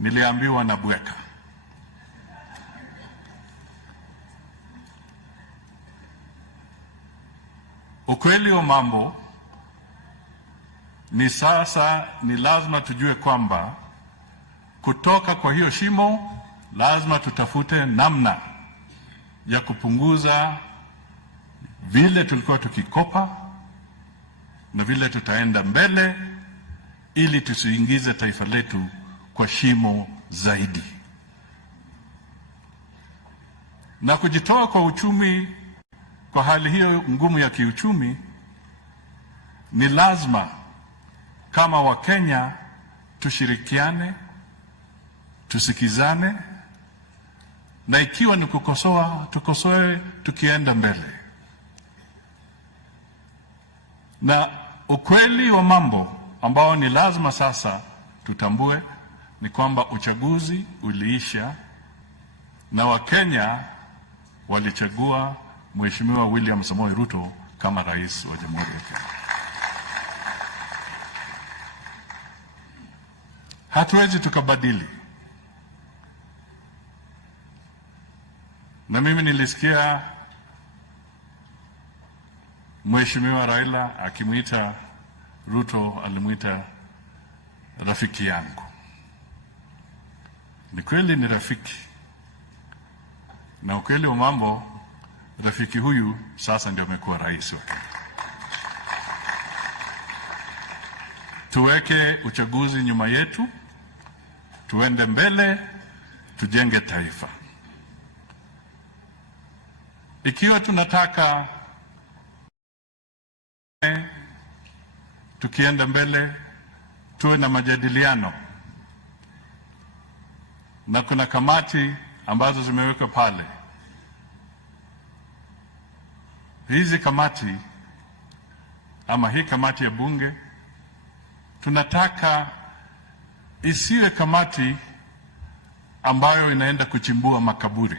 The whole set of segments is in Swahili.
niliambiwa na bweka. Ukweli wa mambo ni sasa ni lazima tujue kwamba kutoka kwa hiyo shimo lazima tutafute namna ya kupunguza vile tulikuwa tukikopa na vile tutaenda mbele ili tusiingize taifa letu kwa shimo zaidi. Na kujitoa kwa uchumi kwa hali hiyo ngumu ya kiuchumi ni lazima kama Wakenya tushirikiane, tusikizane, na ikiwa ni kukosoa, tukosoe tukienda mbele. Na ukweli wa mambo ambao ni lazima sasa tutambue ni kwamba uchaguzi uliisha na Wakenya walichagua Mheshimiwa William Samoei Ruto kama rais wa Jamhuri ya Kenya. Hatuwezi tukabadili. Na mimi nilisikia Mheshimiwa Raila akimwita Ruto, alimwita rafiki yangu. Ni kweli ni rafiki. Na ukweli wa mambo, rafiki huyu sasa ndio amekuwa rais wa Kenya. Tuweke uchaguzi nyuma yetu, tuende mbele, tujenge taifa. Ikiwa tunataka tukienda mbele tuwe na majadiliano, na kuna kamati ambazo zimewekwa pale. Hizi kamati ama hii kamati ya bunge tunataka isiwe kamati ambayo inaenda kuchimbua makaburi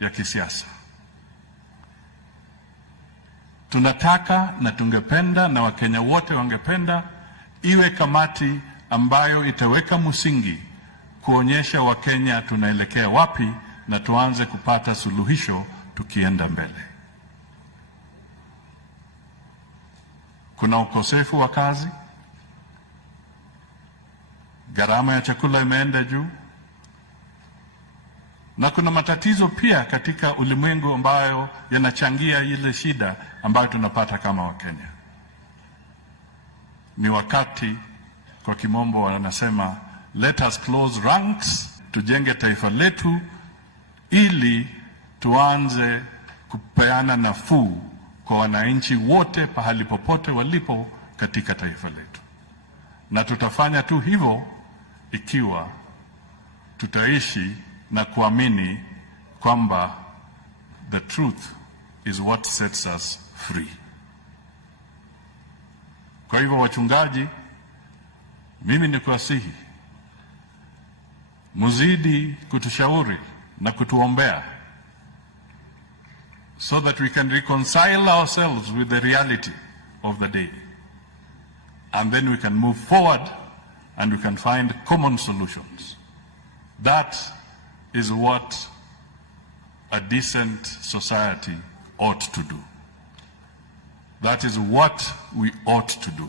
ya kisiasa. Tunataka na tungependa na Wakenya wote wangependa iwe kamati ambayo itaweka msingi kuonyesha Wakenya tunaelekea wapi na tuanze kupata suluhisho tukienda mbele. Kuna ukosefu wa kazi, gharama ya chakula imeenda juu, na kuna matatizo pia katika ulimwengu ambayo yanachangia ile shida ambayo tunapata kama Wakenya. Ni wakati, kwa kimombo wanasema, let us close ranks, tujenge taifa letu ili tuanze kupeana nafuu kwa wananchi wote pahali popote walipo katika taifa letu. Na tutafanya tu hivyo ikiwa tutaishi na kuamini kwamba the truth is what sets us free. Kwa hivyo wachungaji, mimi nikuasihi muzidi kutushauri na kutuombea so that we can reconcile ourselves with the reality of the day, and then we can move forward and we can find common solutions. That is what a decent society ought to do. That is what we ought to do.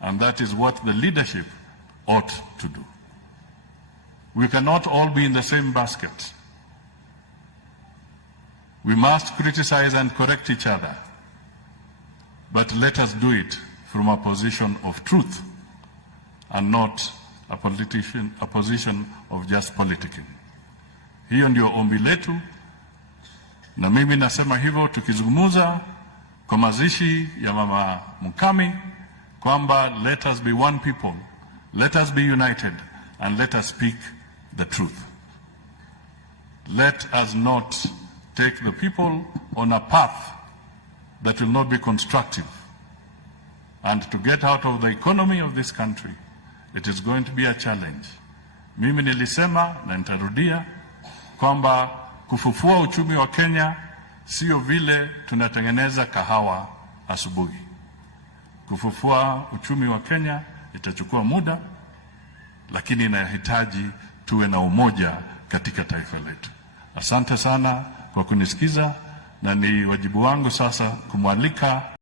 And that is what the leadership ought to do. We cannot all be in the same basket. We must criticize and correct each other, but let us do it from a position of truth and not a position of just politicking. Hiyo ndio ombi letu, na mimi nasema hivyo tukizungumza kwa mazishi ya Mama Mukami kwamba let us be one people, let us be united, and let us speak the truth. Let us not take the people on a path that will not be constructive. And to get out of the economy of this country, it is going to be a challenge. Mimi nilisema na nitarudia kwamba kufufua uchumi wa Kenya sio vile tunatengeneza kahawa asubuhi. Kufufua uchumi wa Kenya itachukua muda, lakini inahitaji tuwe na umoja katika taifa letu. Asante sana kwa kunisikiza, na ni wajibu wangu sasa kumwalika